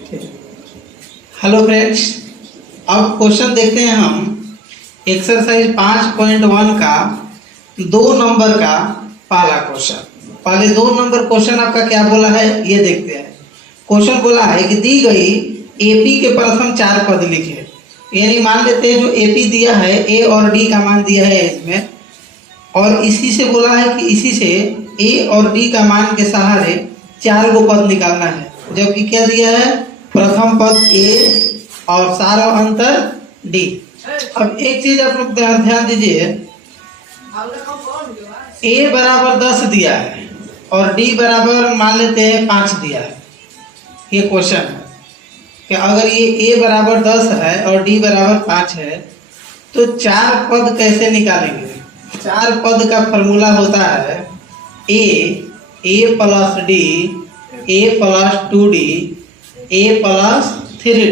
Hello friends, अब question देखते हैं हम एक्सरसाइज 5.1 का 2 नंबर का पहला क्वेश्चन। पहले 2 नंबर क्वेश्चन आपका क्या बोला है ये देखते हैं। क्वेश्चन बोला है कि दी गई एपी के प्रथम 4 पद लिखे। यानी मान लेते हैं जो एपी दिया है ए और डी का मान दिया है इसमें, और इसी से बोला है कि इसी से ए और डी का मान के सहारे 4 गो पद निकालना है। जबकि क्या दिया है, प्रथम पद ए और सारा अंतर डी। अब एक चीज आप लोग ध्यान दीजिए, ए बराबर 10 दिया है और डी बराबर मान लेते हैं 5 दिया है। ये क्वेश्चन है कि अगर ये ए बराबर 10 है और डी बराबर 5 है तो 4 पद कैसे निकालेंगे। 4 पद का फॉर्मूला होता है ए प्लस डी, ए प्लस 2d, ए प्लस 3d।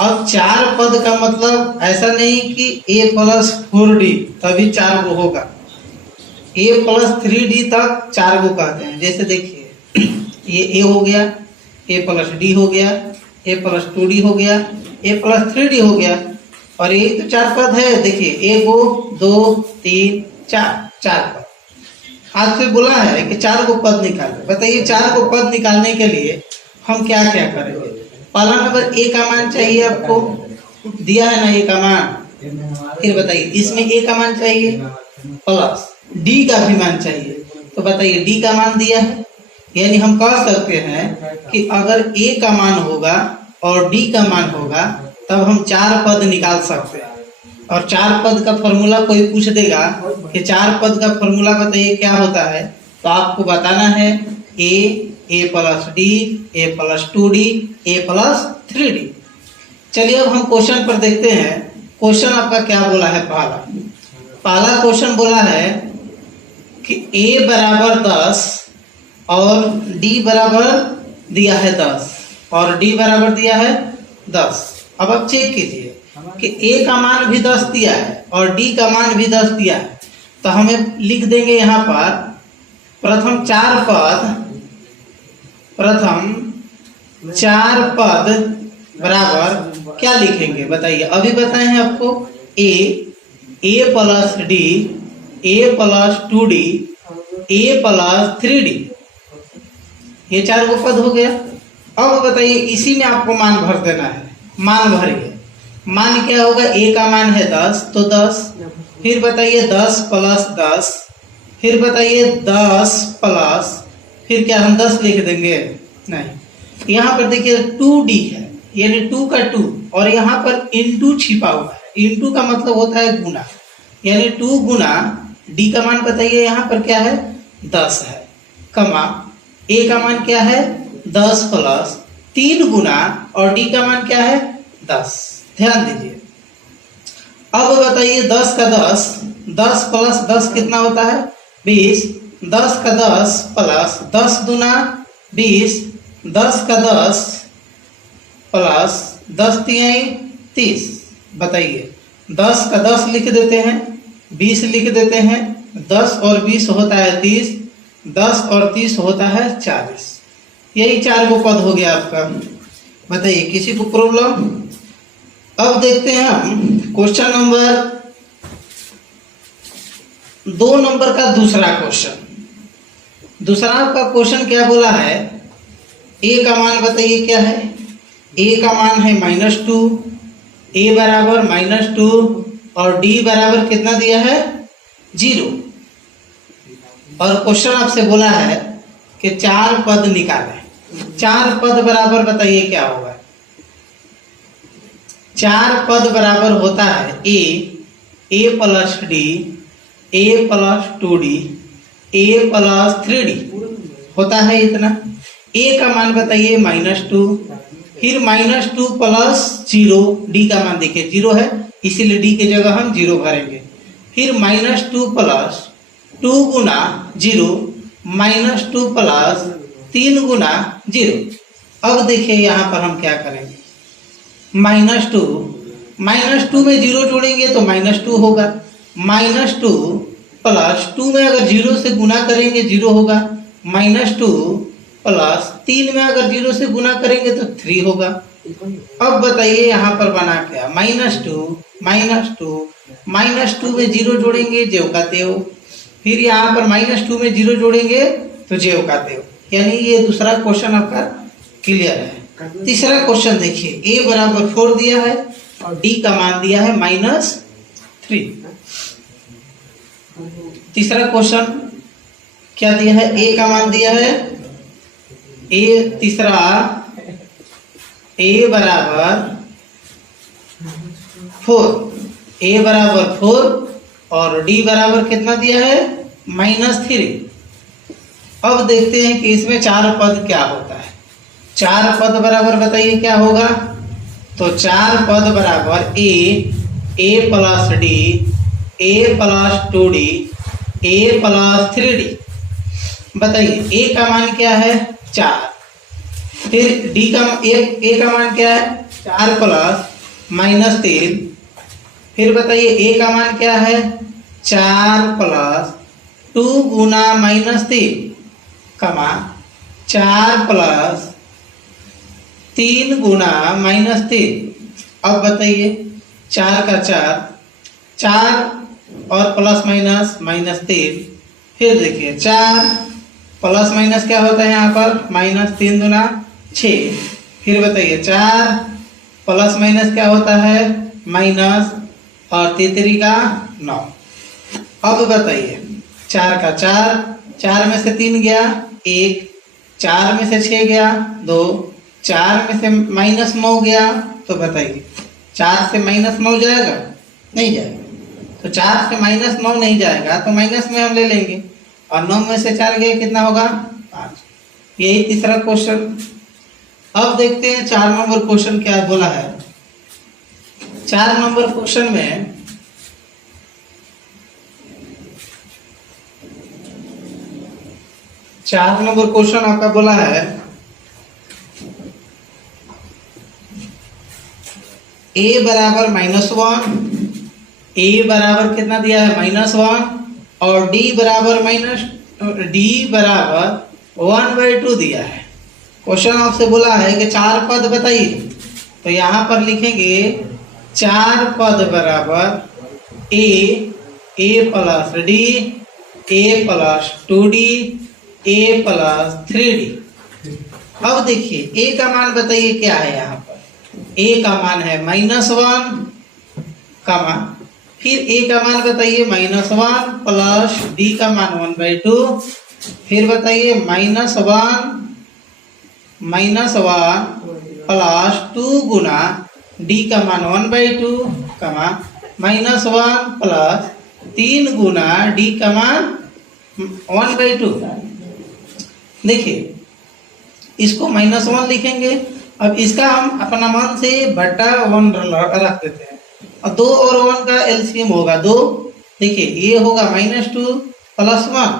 अब 4 पद का मतलब ऐसा नहीं कि ए प्लस 4d तभी 4 गो होगा। ए प्लस 3d तक 4 गो कहते हैं। जैसे देखिए ये ए हो गया, ए प्लस डी हो गया, ए प्लस 2d हो गया, ए प्लस 3d हो गया, और यही तो 4 पद है। देखिए 1 2 3 4 पद। आपसे बोला है कि 4 गो पद निकालें। बताइए 4 गो पद निकालने के लिए हम क्या क्या करेंगे। पहला नंबर ए का मान चाहिए, आपको दिया है ना ए का मान। फिर बताइए इसमें ए का मान चाहिए प्लस डी का भी मान चाहिए। तो बताइए डी का मान दिया है, यानी हम कह सकते हैं कि अगर ए का मान होगा और डी का मान होगा तब हम 4 पद निकाल सकते हैं। और 4 पद का फॉर्मूला कोई पूछ देगा कि 4 पद का फॉर्मूला बताइए क्या होता है, तो आपको बताना है ए प्लस डी, ए प्लस 2d, ए प्लस 3d। चलिए अब हम क्वेश्चन पर देखते हैं। क्वेश्चन आपका क्या बोला है। पहला क्वेश्चन बोला है कि ए बराबर 10 और डी बराबर दिया है 10 और डी बराबर दिया है 10। अब आप चेक कीजिए कि ए का मान भी 10 दिया है और डी का मान भी 10 दिया है। तो हमें लिख देंगे यहाँ पर प्रथम 4 पद बराबर क्या लिखेंगे बताइए। अभी बताए हैं आपको ए प्लस डी, ए प्लस 2d, ए प्लस 3d। ये 4 गो पद हो गया। अब बताइए इसी में आपको मान भर देना है। मान भरिए। मान क्या होगा, ए का मान है 10 तो 10, फिर बताइए 10 प्लस 10, फिर बताइए 10 प्लस, फिर क्या हम 10 लिख देंगे नहीं। यहाँ पर देखिए 2d है, यानी 2 का 2, और यहाँ पर इनटू छिपा हुआ है। इनटू का मतलब होता है गुना, यानी 2 गुना डी का मान बताइए यहाँ पर क्या है 10 है, कमा ए का मान क्या है 10 प्लस 3 गुना और डी का मान क्या है 10। ध्यान दीजिए। अब बताइए 10 का 10, 10 प्लस 10 कितना होता है 20, 10 का 10 प्लस 10 दूना 20, 10 का 10 प्लस 10 तिहाई 30। बताइए 10 का 10 लिख देते हैं, 20 लिख देते हैं, 10 और 20 होता है 30, 10 और 30 होता है 40। यही 4 गो पद हो गया आपका। बताइए किसी को प्रॉब्लम। अब देखते हैं हम क्वेश्चन नंबर 2 नंबर का दूसरा क्वेश्चन। दूसरा आपका क्वेश्चन क्या बोला है, ए का मान बताइए क्या है। ए का मान है -2, ए बराबर -2 और डी बराबर कितना दिया है 0। और क्वेश्चन आपसे बोला है कि 4 पद निकालें। 4 पद बराबर बताइए क्या होगा। 4 पद बराबर होता है ए प्लस डी, ए प्लस 2d, ए प्लस 3d होता है इतना। ए का मान बताइए -2, फिर -2 प्लस 0, डी का मान देखिए 0 है इसीलिए डी की जगह हम 0 भरेंगे। फिर -2 प्लस 2 गुना 0, -2 प्लस 3 गुना 0। अब देखिए यहाँ पर हम क्या करेंगे, -2 में 0 जोड़ेंगे तो -2 होगा, -2 प्लस 2 में अगर 0 से गुना करेंगे 0 होगा, -2 प्लस 3 में अगर 0 से गुना करेंगे तो 3 होगा। अब बताइए यहाँ पर बना क्या, -2 -2 में 0 जोड़ेंगे ज्यों का त्यों, फिर यहाँ पर -2 में 0 जोड़ेंगे तो ज्यों का त्यों, यानी ये दूसरा क्वेश्चन आपका क्लियर है। तीसरा क्वेश्चन देखिए, a बराबर 4 दिया है और d का मान दिया है -3। तीसरा क्वेश्चन क्या दिया है, a का मान दिया है तीसरा a बराबर 4 और d बराबर कितना दिया है -3। अब देखते हैं कि इसमें 4 पद क्या होता है। 4 पद बराबर बताइए क्या होगा, तो 4 पद बराबर a plus d, a plus 2d, a plus 3d। बताइए a का मान क्या है 4, फिर d का a का मान क्या है 4 प्लस -3, फिर बताइए a का मान क्या है 4 प्लस 2 गुना -3 कमा 4 प्लस 3 गुना -3। अब बताइए 4 का 4 और प्लस -3, फिर देखिए 4 प्लस माइनस क्या होता है यहाँ पर -3 दूना 6, फिर बताइए 4 प्लस माइनस क्या होता है माइनस और 3 का 9। अब बताइए 4 का 4 में से 3 गया 1, 4 में से 6 गया 2, 4 में से -9 गया, तो बताइए 4 से -9 जाएगा नहीं जाएगा, तो 4 से -9 नहीं जाएगा तो माइनस में हम ले लेंगे, और 9 में से 4 गए कितना होगा 5। यही तीसरा क्वेश्चन। अब देखते हैं 4 नंबर क्वेश्चन क्या बोला है। 4 नंबर क्वेश्चन में आपका बोला है a बराबर -1, a बराबर कितना दिया है -1 और d बराबर 1/2 दिया है। क्वेश्चन आपसे बोला है कि 4 पद बताइए, तो यहाँ पर लिखेंगे 4 पद बराबर a plus d, a plus 2d, a plus 3d। अब देखिए a का मान बताइए क्या है, यहाँ पर a का मान है -1 कमा, फिर a का मान बताइए -1 प्लस d का मान 1/2, फिर बताइए -1 प्लस 2 गुना d का मान 1/2 कमा -1 प्लस 3 गुना d का मान 1/2। देखिए इसको -1 लिखेंगे, अब इसका हम अपना मान से बटा 1 रख देते हैं, और 2 और 1 का एलसीएम होगा 2। देखिए ये होगा -2 प्लस 1,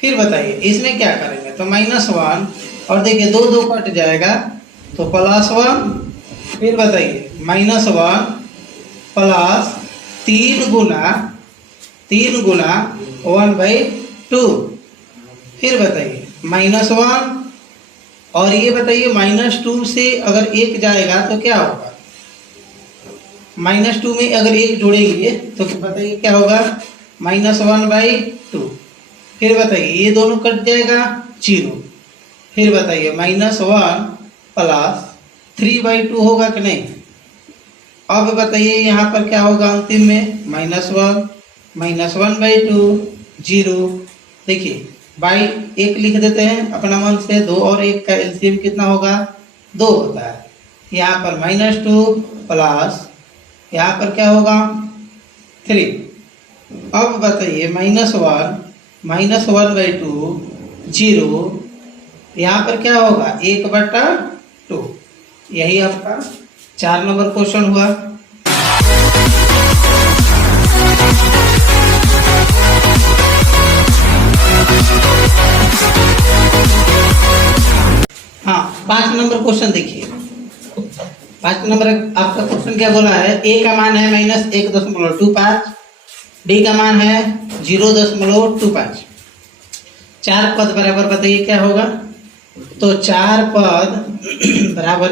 फिर बताइए इसमें क्या करेंगे, तो -1 और देखिए 2 2 कट जाएगा तो +1, फिर बताइए -1 प्लस 3 गुना 1/2, फिर बताइए -1 और ये बताइए -2 से अगर 1 जाएगा तो क्या होगा, -2 में अगर 1 जोड़ेंगे तो बताइए क्या होगा -1/2, फिर बताइए ये दोनों कट जाएगा 0, फिर बताइए -1 प्लस 3/2 होगा कि नहीं। अब बताइए यहाँ पर क्या होगा अंतिम में -1/2 0। देखिए बाई 1 लिख देते हैं अपना मन से, 2 और 1 का एलसीएम कितना होगा 2 होता है। यहाँ पर -2 प्लस यहाँ पर क्या होगा 3। अब बताइए -1/2 0, यहाँ पर क्या होगा 1/2। यही आपका 4 नंबर क्वेश्चन हुआ। हाँ 5 नंबर क्वेश्चन देखिए। 5 नंबर आपका क्वेश्चन क्या बोला है, a का मान है -1.25, d का मान है 0.25। 4 पद बराबर बताइए क्या होगा, तो 4 पद बराबर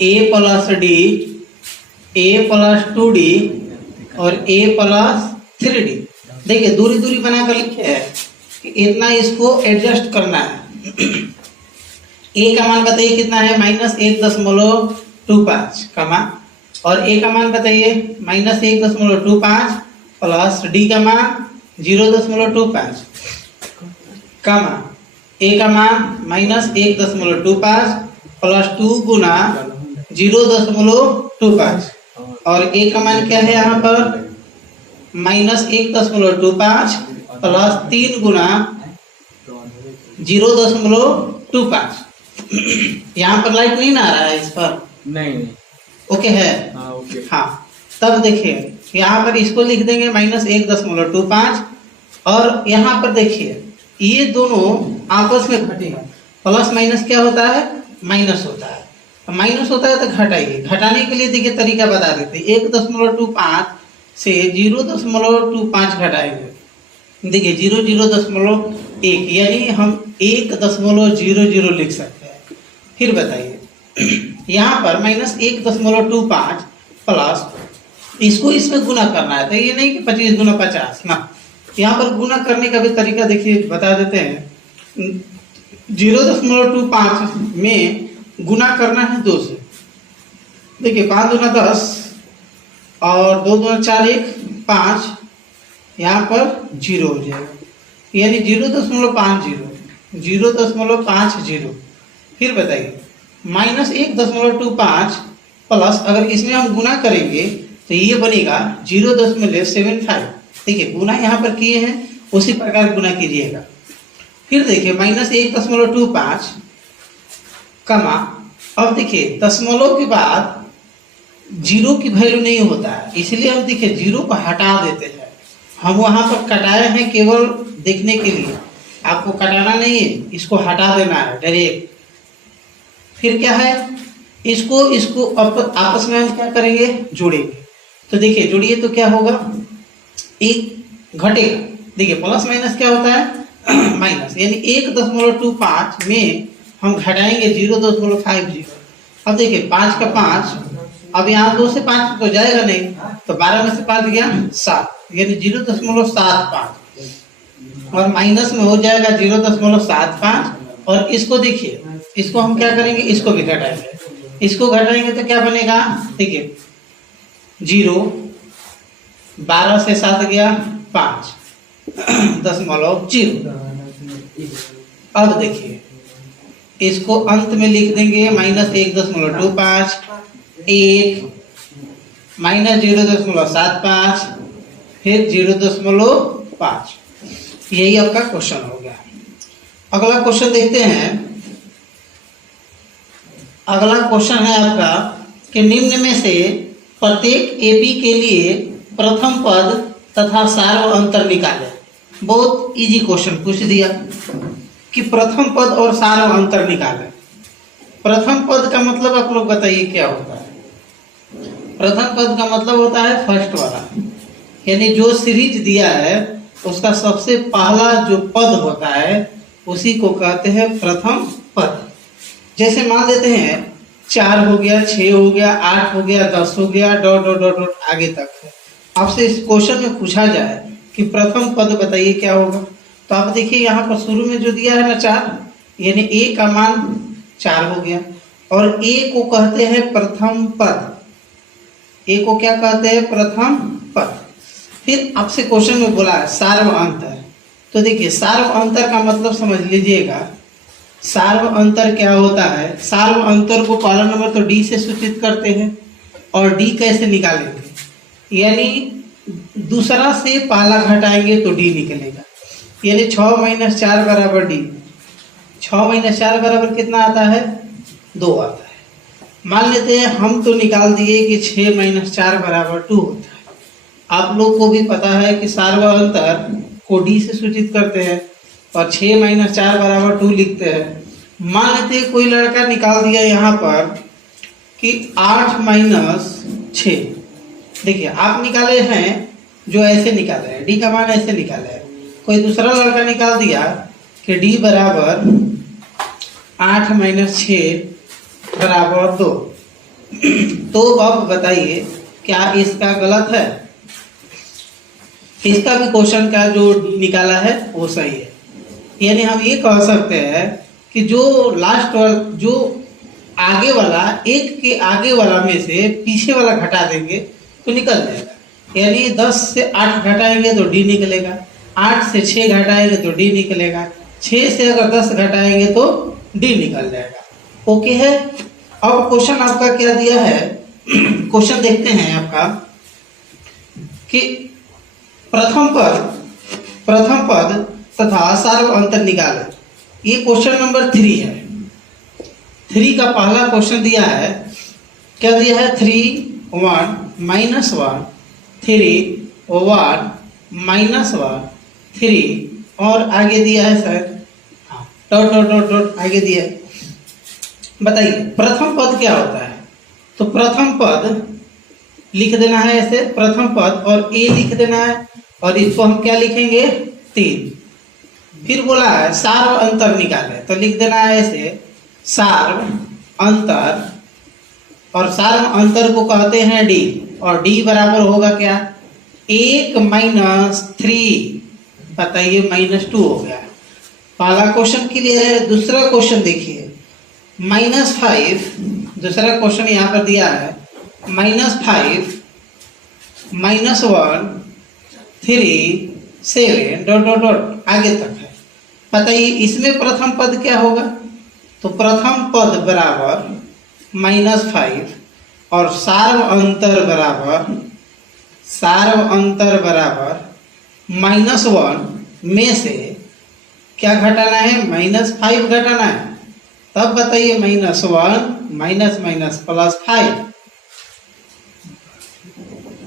ए प्लस डी, ए प्लस 2d और ए प्लस 3d। देखिए दूरी दूरी बनाकर लिखे है कि इतना इसको एडजस्ट करना है। ए का मान बताइए कितना है, -1.25 का मान, और ए का मान बताइए -1.25 प्लस डी का मान 0.25 का मान, ए का मान -1.25 प्लस 2 गुना 0.25 और ए का मान क्या है यहाँ पर -1.25 प्लस 3 गुना 0.25। यहाँ पर लाइट नहीं ना आ रहा है इस पर? नहीं। ओके है? ओके। हाँ, तब देखिए यहाँ पर इसको लिख देंगे -1.25 और यहाँ पर देखिए ये दोनों आपस में घटेगा। प्लस माइनस क्या होता है? माइनस होता है। माइनस होता है तो घटाइए। घटाने के लिए देखिए तरीका बता देते हैं। 1.25 से 0.25 घटाएंगे। देखिए 0.1 यानी हम 1.00 लिख सकते हैं। फिर बताइए यहाँ पर -1.25 प्लस इसको इसमें गुना करना है, तो ये नहीं कि 25 गुना 50 ना, यहाँ पर गुना करने का भी तरीका देखिए बता देते हैं। 0.25 में गुना करना है 2 से। देखिए 5 दूना 10 और 2 दूना 4 1 5, यहाँ पर 0 हो जाएगा, यानी 0.50। फिर बताइए -1.25 प्लस अगर इसमें हम गुना करेंगे तो ये बनेगा 0.75। देखिए गुना यहाँ पर किए हैं, उसी प्रकार गुना कीजिएगा। फिर देखिए -1.25 कमा, अब देखिए दशमलव के बाद 0 की वैल्यू नहीं होता है, इसलिए हम देखिए 0 को हटा देते हैं। हम वहाँ पर कटाए हैं केवल देखने के लिए, आपको कटाना नहीं है, इसको हटा देना है डायरेक्ट। फिर क्या है, इसको आपस में हम क्या करेंगे, जोड़ेंगे। तो देखिए जोड़िए तो क्या होगा, एक घटेगा। देखिए प्लस माइनस क्या होता है, माइनस, यानी 1.25 में हम घटाएंगे 0.50। अब देखिए 5 का 5, अब यहाँ 2 से 5 तो जाएगा नहीं, तो 12 में से 5 गया 7, यानी 0.75 और माइनस में हो जाएगा 0.75। और इसको देखिए, इसको हम क्या करेंगे, इसको भी घटाएंगे। इसको घटाएंगे तो क्या बनेगा, देखिए 0, 12 से 7 गया 5, 0.0। अब देखिए इसको अंत में लिख देंगे -1.25, 1 -0.75, फिर 0.5। यही आपका क्वेश्चन हो गया। अगला क्वेश्चन देखते हैं। अगला क्वेश्चन है आपका कि निम्न में से प्रत्येक एपी के लिए प्रथम पद तथा सार व अंतर निकालें। बहुत इजी क्वेश्चन पूछ दिया कि प्रथम पद और सार व अंतर निकालें। प्रथम पद का मतलब आप लोग बताइए क्या होता है। प्रथम पद का मतलब होता है फर्स्ट वाला, यानी जो सीरीज दिया है उसका सबसे पहला जो पद होता है उसी को कहते हैं प्रथम पद। जैसे मान लेते हैं 4 हो गया, 6 हो गया, 8 हो गया, 10 हो गया, डॉट डॉट डॉट डॉट आगे तक है। आपसे इस क्वेश्चन में पूछा जाए कि प्रथम पद बताइए क्या होगा, तो आप देखिए यहाँ पर शुरू में जो दिया है ना 4, यानी ए का मान 4 हो गया, और ए को कहते हैं प्रथम पद। ए को क्या कहते हैं, प्रथम पद। फिर आपसे क्वेश्चन में बोला है सार्व अंतर, तो देखिए सार्व अंतर का मतलब समझ लीजिएगा। सार्व अंतर क्या होता है, सार्व अंतर को पहला नंबर तो डी से सूचित करते हैं, और डी कैसे निकालेंगे, यानी दूसरा से पहला घटाएंगे तो डी निकलेगा, यानी 6 - 4 बराबर डी। 6 - 4 बराबर कितना आता है, 2 आता है। मान लेते हैं हम तो निकाल दिए कि 6 - 4 बराबर 2 होता है। आप लोग को भी पता है कि सार्व अंतर को डी से सूचित करते हैं, और 6 - 4 बराबर 2 लिखते हैं। मान लेते हैं कोई लड़का निकाल दिया यहाँ पर कि 8 - 6। देखिए आप निकाले हैं जो ऐसे निकाले हैं, डी का मान ऐसे निकाले हैं। कोई दूसरा लड़का निकाल दिया कि d बराबर 8 माइनस 6 बराबर 2। तो अब बताइए क्या इसका गलत है? इसका भी क्वेश्चन का जो निकाला है वो सही है। यानी हम ये कह सकते हैं कि जो लास्ट वाला, जो आगे वाला, एक के आगे वाला में से पीछे वाला घटा देंगे तो निकल जाएगा। यानी 10 से 8 घटाएंगे तो डी निकलेगा, 8 से 6 घटाएंगे तो डी निकलेगा, 6 से अगर 10 घटाएंगे तो डी निकल जाएगा। ओके है। अब क्वेश्चन आपका क्या दिया है, क्वेश्चन देखते हैं आपका कि प्रथम पद तथा सार्व अंतर निकालें। ये क्वेश्चन नंबर 3 है। 3 का पहला क्वेश्चन दिया है, क्या दिया है? 3 1 माइनस 1 3 1 माइनस 1 3 और आगे दिया है sir dot dot dot dot आगे दिया है। बताइए प्रथम पद क्या होता है? तो प्रथम पद लिख देना है ऐसे, प्रथम पद और ए लिख देना है और इसको हम क्या लिखेंगे? 3। फिर बोला है सार्व अंतर निकाले, तो लिख देना है ऐसे सार्व अंतर, और सार्व अंतर को कहते हैं डी, और डी बराबर होगा क्या? 1 माइनस 3। बताइए -2 हो गया। पहला क्वेश्चन क्लियर है। दूसरा क्वेश्चन देखिए, -5, दूसरा क्वेश्चन यहाँ पर दिया है -5 -1 3 7 डॉट डॉट डॉट आगे तक है। बताइए इसमें प्रथम पद क्या होगा? तो प्रथम पद बराबर -5 और सार्व अंतर बराबर -1 में से क्या घटाना है? -5 घटाना है। तब बताइए -1 माइनस माइनस प्लस 5,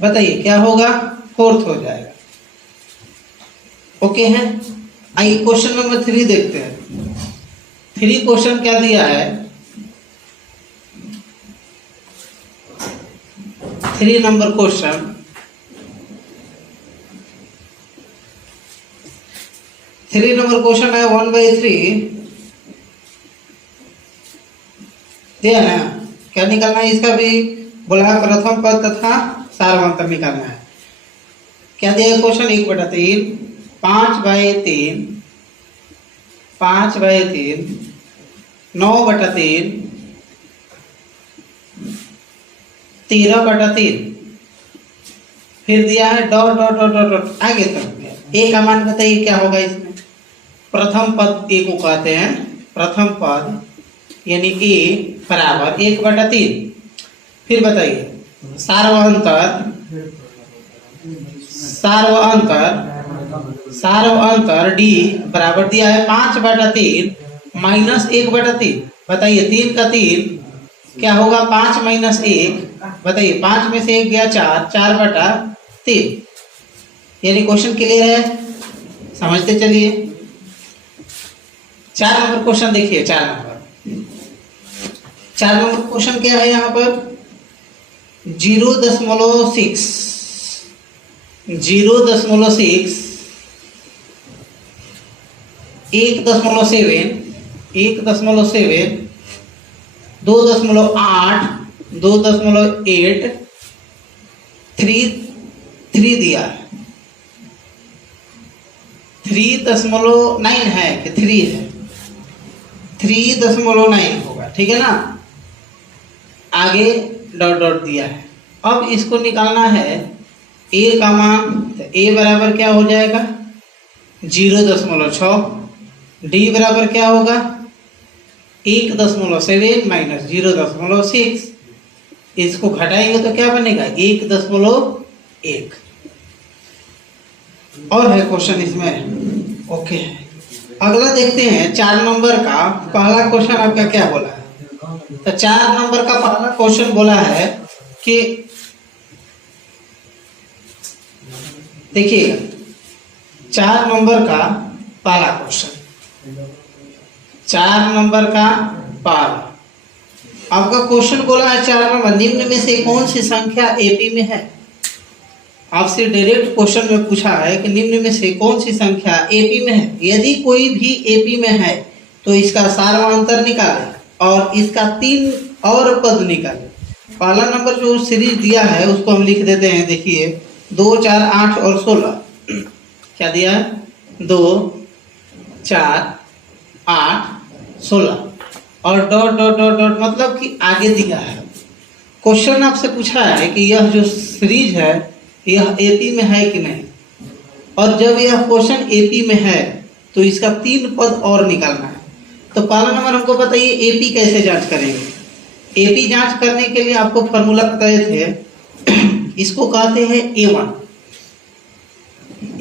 बताइए क्या होगा? 4th हो जाएगा। ओके है। आइए क्वेश्चन नंबर 3 देखते हैं। 3 क्वेश्चन क्या दिया है? 3 नंबर क्वेश्चन, 3 नंबर क्वेश्चन है 1/3 दिया ना। क्या निकालना है? इसका भी बोला है प्रथम पद तथा सार्वंतर निकालना है। क्या दिया है क्वेश्चन? 1/3 5/3 5/3 9/3 13/3। फिर दिया है dot dot dot dot dot आगे तक। ए का मान बताइए क्या होगा इसमें? प्रथम पद ए को कहते हैं प्रथम पद, यानी ए बराबर 1/3। फिर बताइए सार्व अंतर डी बराबर दिया है 5/3 माइनस 1/3। बताइए 3 का 3 क्या होगा? 5 माइनस 1। बताइए 5 में से 1 गया 4, 4/3। यानी क्वेश्चन क्लियर है, समझते चलिए। 4 नंबर क्वेश्चन देखिए। 4 नंबर क्वेश्चन क्या है यहाँ पर? 0.6 1.7 1.7 2.8 2.8 3 दिया है। 3.9 है कि 3 है? 3.9 होगा, ठीक है ना। आगे डॉट डॉट दिया है। अब इसको निकालना है ए का मान, तो ए बराबर क्या हो जाएगा? 0.6। डी बराबर क्या होगा? 1.7 माइनस 0.6। इसको घटाएंगे तो क्या बनेगा? 1.1। और है क्वेश्चन इसमें। ओके है। अगला देखते हैं 4 नंबर का पहला क्वेश्चन आपका क्या बोला है? तो 4 नंबर का पहला क्वेश्चन बोला है कि देखिए 4 नंबर का पहला क्वेश्चन, 4 नंबर का पहला आपका क्वेश्चन बोला है 4 नंबर, निम्न में से कौन सी संख्या एपी में है? आपसे डायरेक्ट क्वेश्चन में पूछा है कि निम्न में से कौन सी संख्या एपी में है। यदि कोई भी एपी में है तो इसका सार्वंतर निकालें और इसका 3 और पद निकालें। पहला नंबर जो सीरीज दिया है उसको हम लिख देते हैं। देखिए 2, 4, 8 और 16। क्या दिया है? 2, 4, 8, 16 और डॉट डॉट डॉट डॉट मतलब कि आगे दिया है। क्वेश्चन आपसे पूछा है कि यह जो सीरीज है यह एपी में है कि नहीं, और जब यह क्वेश्चन एपी में है तो इसका 3 पद और निकालना है। तो पहला नंबर हमको बताइए एपी कैसे जांच करेंगे। एपी जांच करने के लिए आपको फॉर्मूला बताए थे। इसको कहते हैं A1,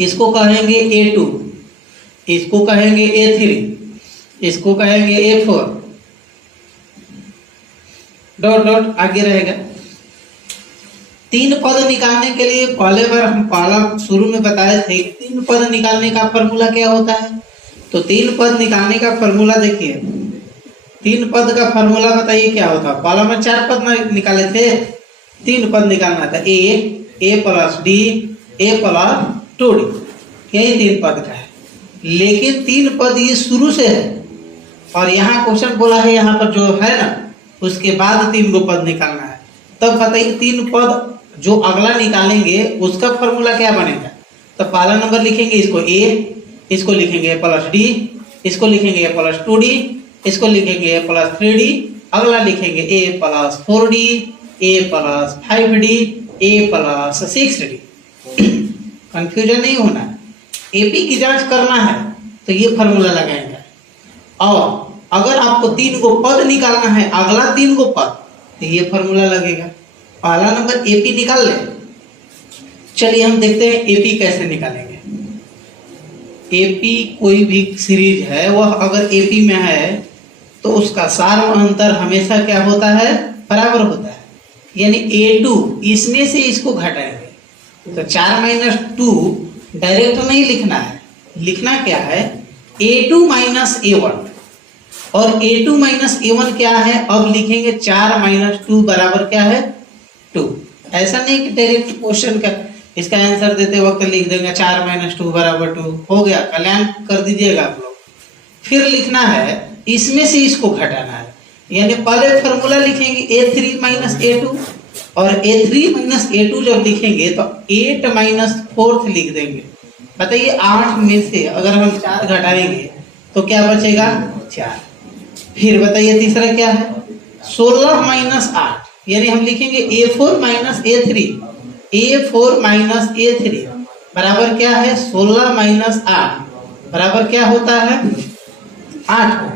इसको कहेंगे A2, इसको कहेंगे A3, इसको कहेंगे A4 डॉट डॉट आगे रहेगा। 3 पद निकालने के लिए पहले बार हम पहला शुरू में बताए थे 3 पद निकालने का फॉर्मूला क्या होता है। तो 3 पद निकालने का फॉर्मूला देखिए, 3 पद का फॉर्मूला बताइए क्या होता है। पहला में 4 पद निकाले थे, 3 पद निकालना था। ए प्लस डी, ए प्लस 2d, यही 3 पद का है। लेकिन 3 पद ये शुरू से है और यहाँ क्वेश्चन बोला है यहाँ पर जो है ना उसके बाद 3 गो पद निकालना है। तब बताइए 3 पद जो अगला निकालेंगे उसका फॉर्मूला क्या बनेगा। तो पहला नंबर लिखेंगे इसको ए, इसको लिखेंगे ए प्लस डी, इसको लिखेंगे ए प्लस 2d, इसको लिखेंगे ए प्लस 3d, अगला लिखेंगे ए प्लस 4d, ए प्लस 5d, ए प्लस 6d। कंफ्यूजन नहीं होना। एपी की जांच करना है तो ये फॉर्मूला लगाएंगे। और अगर आपको 3 गो पद निकालना है अगला 3 गो पद तो ये फॉर्मूला लगेगा। पहला नंबर एपी निकाल ले। चलिए हम देखते हैं एपी कैसे निकालेंगे। एपी कोई भी सीरीज है वह अगर एपी में है तो उसका सार्वअंतर हमेशा क्या होता है, बराबर होता है। यानी A2 इसमें से इसको घटाएंगे तो 4 - 2 डायरेक्ट नहीं लिखना है, लिखना क्या है A2 - A1। और A2 - A1 क्या है, अब लिखेंगे 4 - 2 बराबर क्या है 2। ऐसा नहीं कि डायरेक्ट क्वेश्चन का इसका आंसर देते वक्त लिख देंगे 4 - 2 बराबर 2 हो गया, कल्याण कर दीजिएगा आप लोग। फिर लिखना है इसमें से इसको घटाना है। यानी पहले फॉर्मूला लिखेंगे A3 - A2 और A3 - A2 जब लिखेंगे तो 8 - 4 लिख देंगे। बताइए 8 में से अगर हम 4 घटाएंगे तो क्या बचेगा 4। फिर बताइए तीसरा क्या है 16 - 8, यानी हम लिखेंगे A4 - A3, A4 - A3 बराबर क्या है 16 - 8 बराबर क्या होता है 8।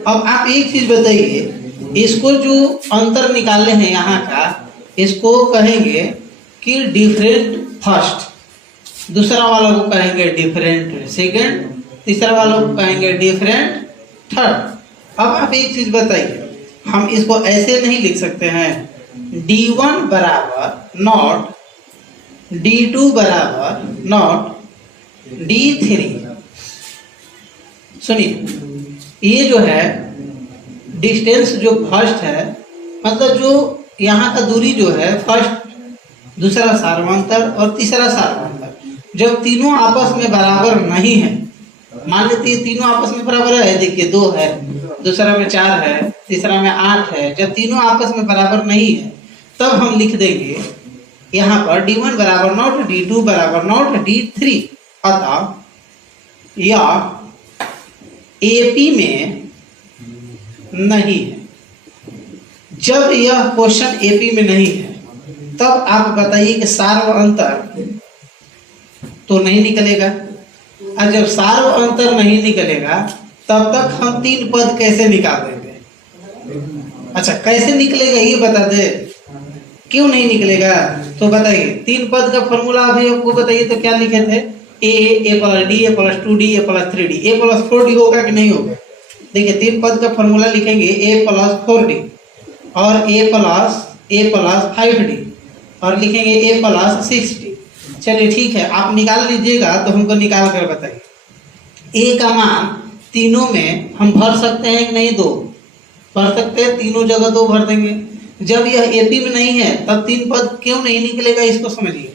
अब आप एक चीज बताइए, इसको जो अंतर निकाले हैं यहाँ का इसको कहेंगे कि डिफरेंट फर्स्ट, दूसरा वालों को कहेंगे डिफरेंट सेकंड, तीसरा वालों को कहेंगे डिफरेंट थर्ड। अब आप एक चीज बताइए, हम इसको ऐसे नहीं लिख सकते हैं D1 बराबर नॉट D2 बराबर नॉट D3। सुनिए ये जो है डिस्टेंस जो फर्स्ट है मतलब जो यहाँ का दूरी जो है फर्स्ट, दूसरा सार्वंतर और तीसरा सार्वंतर, जब तीनों आपस में बराबर नहीं है, मान लेते तीनों आपस में बराबर है, देखिए 2 है, दूसरा में 4 है, तीसरा में 8 है, जब तीनों आपस में बराबर नहीं है तब हम लिख देंगे यहाँ पर D1 बराबर नॉट D2 बराबर नॉट D3। अतः यह एपी में नहीं है। जब यह क्वेश्चन एपी में नहीं है तब आप बताइए कि सार्वअंतर तो नहीं निकलेगा। और जब सार्वअंतर नहीं निकलेगा तब तक हम 3 पद कैसे निकाल देंगे। अच्छा कैसे निकलेगा ये बता दे, क्यों नहीं निकलेगा तो बताइए। 3 पद का फॉर्मूला अभी आपको बताइए तो क्या लिखे थे ए प्लस डी, ए प्लस 2d, ए प्लस 3d, ए प्लस 4d होगा कि नहीं होगा। देखिए 3 पद का फॉर्मूला लिखेंगे ए प्लस 4d और ए प्लस 5d और लिखेंगे ए प्लस 6d। चलिए ठीक है, आप निकाल लीजिएगा तो हमको निकाल कर बताइए। ए का मान तीनों में हम भर सकते हैं कि नहीं, 2 भर सकते हैं, तीनों जगह 2 भर देंगे। जब यह एपी में नहीं है तब 3 पद क्यों नहीं निकलेगा इसको समझिए।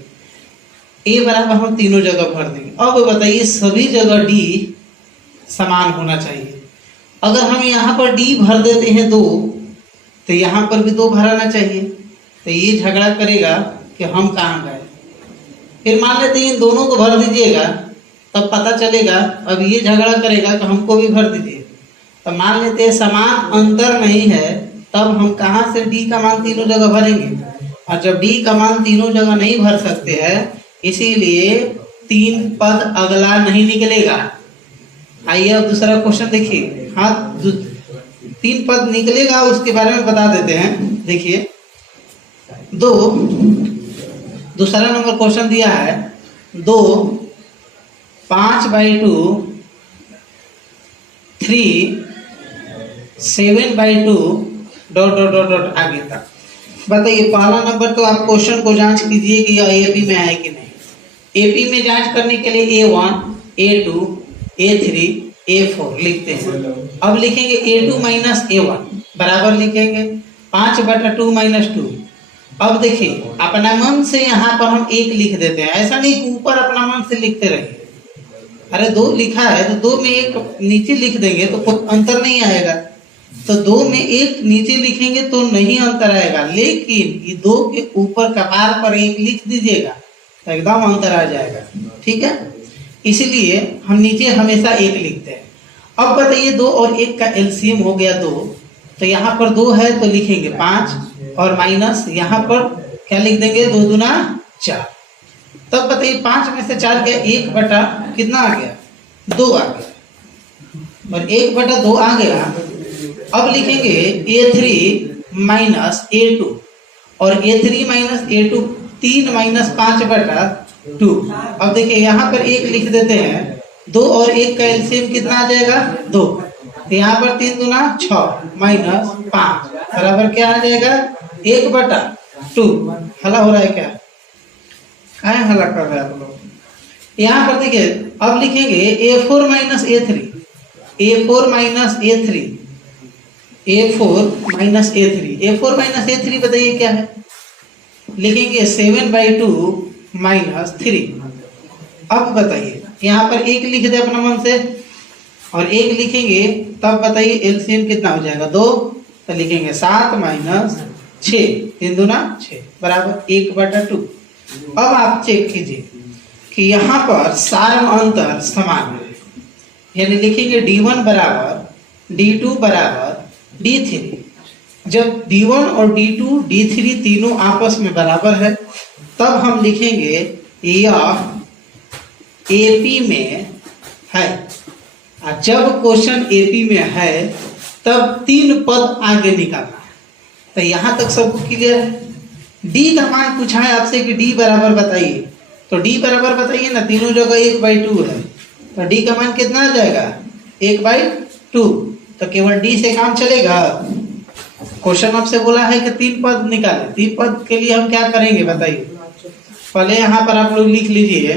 ए बराबर हम तीनों जगह भर देंगे। अब बताइए सभी जगह डी समान होना चाहिए। अगर हम यहाँ पर डी भर देते हैं 2, तो यहाँ पर भी 2 भराना चाहिए। तो ये झगड़ा करेगा कि हम कहाँ गए। फिर मान लेते हैं इन दोनों को भर दीजिएगा, तब पता चलेगा। अब ये झगड़ा करेगा कि हमको भी भर दीजिए। तो मान लेते हैं समान अंतर नहीं है, तब हम कहाँ से डी का मान तीनों जगह भरेंगे। और जब डी का मान तीनों जगह नहीं भर सकते हैं, इसीलिए 3 पद अगला नहीं निकलेगा। आइए अब दूसरा क्वेश्चन देखिए। हाँ, 3 पद निकलेगा, उसके बारे में बता देते हैं। देखिए दूसरा नंबर क्वेश्चन दिया है 2 5/2 3 7/2 ... आगे तक बताइए। पहला नंबर तो आप क्वेश्चन को जांच कीजिए कि यह एपी में है कि नहीं। एपी में जांच करने के लिए A1 A2 A3 A4 लिखते हैं। अब लिखेंगे A2 - A1 बराबर लिखेंगे 5/2 - 2। अब देखिए अपना मन से यहाँ पर हम 1 लिख देते हैं। ऐसा नहीं कि ऊपर अपना मन से लिखते रहिए। अरे 2 लिखा है तो 2 में 1 नीचे लिख देंगे तो कोई अंतर नहीं आएगा। तो 2 में 1 नीचे लिखेंगे तो नहीं अंतर आएगा, लेकिन ये 2 के ऊपर कपार पर 1 लिख दीजिएगा तो एकदम अंतर आ जाएगा। ठीक है, इसलिए हम नीचे हमेशा 1 लिखते हैं। अब बताइए 2 और 1 का एलसीएम हो गया 2, तो यहाँ पर 2 है तो लिखेंगे 5 और माइनस यहाँ पर क्या लिख देंगे 2 दूना 4। तब बताइए 5 में से 4 गया, 1 बटा कितना आ गया 2 आ गया, और 1/2 आ गया। अब लिखेंगे A3 - A2 और A3 - A2 3 - 5/2। अब देखिए यहाँ पर 1 लिख देते हैं। 2 और 1 का एलसीएम कितना आ जाएगा 2, तो यहाँ पर 3 दूना 6 माइनस 5 बराबर क्या आ जाएगा 1/2। हला हो रहा है क्या? काहे हला कर रहे हैं आप लोग? यहाँ पर देखिए अब लिखेंगे A4 - A3 A4 - A3 A4 - A3 A4 - A3 बताइए क्या है। लिखेंगे 7/2 - 3। अब बताइए यहाँ पर 1 लिख दे अपना मन से और 1 लिखेंगे, तब बताइए एलसीएम कितना हो जाएगा 2। तो लिखेंगे 7 - 6 3 दूना 6 बराबर 1/2। अब आप चेक कीजिए कि यहाँ पर सार अंतर समान है, यानी लिखेंगे D1 बराबर D2 बराबर D3। जब D1 और D2 D3 तीनों आपस में बराबर है, तब हम लिखेंगे यह एपी में है। और जब क्वेश्चन एपी में है तब 3 पद आगे निकालना है। तो यहाँ तक सबको क्लियर है। डी का मान पूछा है आपसे कि डी बराबर बताइए, तो डी बराबर बताइए ना, तीनों जगह 1/2 है, तो डी का मान कितना आ जाएगा 1/2। तो केवल डी से काम चलेगा। क्वेश्चन आपसे बोला है कि 3 पद निकालें। 3 पद के लिए हम क्या करेंगे बताइए। पहले यहाँ पर आप लोग लिख लीजिए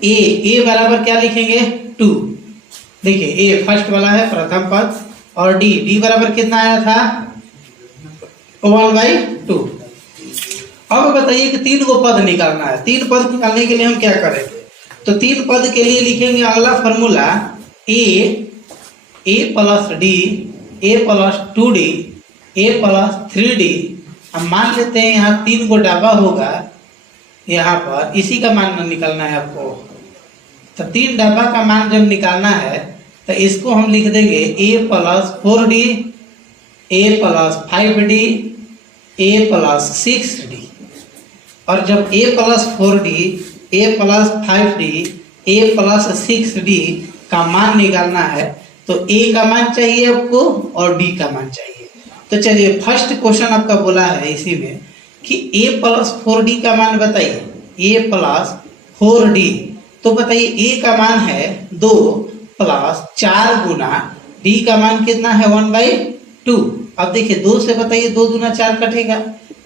ए बराबर क्या लिखेंगे 2। देखिए ए फर्स्ट वाला है प्रथम पद, और डी बराबर कितना आया था 1/2। अब बताइए कि 3 को पद निकालना है। 3 पद निकालने के लिए हम क्या करेंगे, तो 3 पद के लिए लिखेंगे अगला formula a + d a + 2d a + 3d। हम मान लेते हैं यहाँ 3 को डब्बा होगा, यहाँ पर इसी का मान निकालना है आपको। तो 3 डब्बा का मान जब निकालना है तो इसको हम लिख देंगे a + 4d a + 5d a + 6d। और जब a + 4d a + 5d a + 6d का मान निकालना है, तो a का मान चाहिए आपको और d का मान चाहिए। तो चलिए फर्स्ट क्वेश्चन आपका बोला है इसी में कि a + 4d का मान बताइए। a + 4d, तो बताइए a का मान है 2 + 4 गुना d का मान कितना है 1/2। अब देखिए 2 से बताइए 2 दूना 4 कटेगा,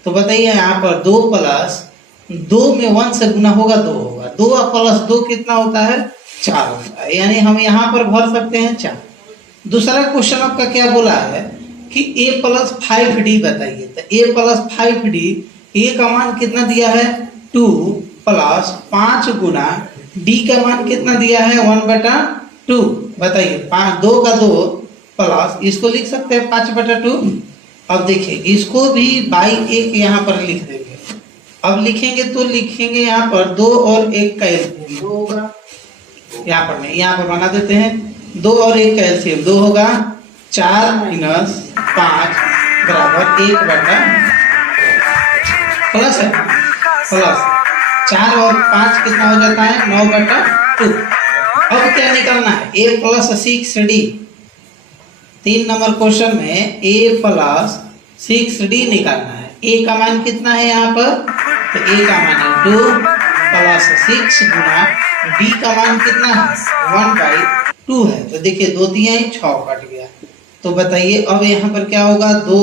तो बताइए यहाँ पर 2 + 2 में 1 से गुना होगा 2 होगा, 2 + 2 कितना होता है 4 होता है, यानी हम यहाँ पर भर सकते हैं 4। दूसरा क्वेश्चन आपका क्या बोला है कि a + 5d बताइए। तो a + 5d, a का मान कितना दिया है 2 प्लस 5 गुना डी का मान कितना दिया है 1/2। बताइए 2 का 2 प्लस इसको लिख सकते हैं 5/2। अब देखिए इसको भी बाई 1 यहाँ पर लिख देंगे। अब लिखेंगे तो लिखेंगे यहाँ पर 2 और 1 का एलसीएम 2 होगा। यहाँ पर नहीं, यहाँ पर बना देते हैं 2 और 1 का एलसीएम 2 होगा। 4 - 5 बराबर 1/, प्लस है प्लस 4 और 5 कितना हो जाता है 9/2। अब क्या निकालना है a + 6d। 3 नंबर क्वेश्चन में a + 6d निकालना है। a का मान कितना है यहाँ पर, तो a का मान है 2 + 6 गुना d का मान कितना है 1/2 है। तो देखिए 2 दिया 6 कट गया। तो बताइए अब यहाँ पर क्या होगा 2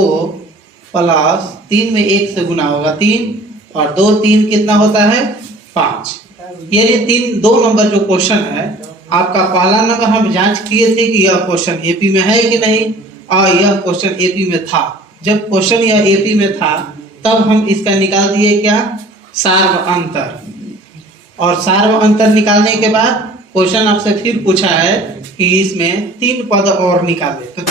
+ 3 में 1 से गुना होगा 3 और 2 3 कितना होता है 5। ये 2 नंबर जो क्वेश्चन है आपका पहला नंबर हम जांच किए थे कि यह क्वेश्चन एपी में है कि नहीं, और यह क्वेश्चन एपी में था। जब क्वेश्चन यह एपी में था तब हम इसका निकाल दिए क्या सार्व अंतर, और सार्व अंतर निकालने के बाद क्वेश्चन आपसे फिर पूछा है कि इसमें 3 पद और निकाले। तो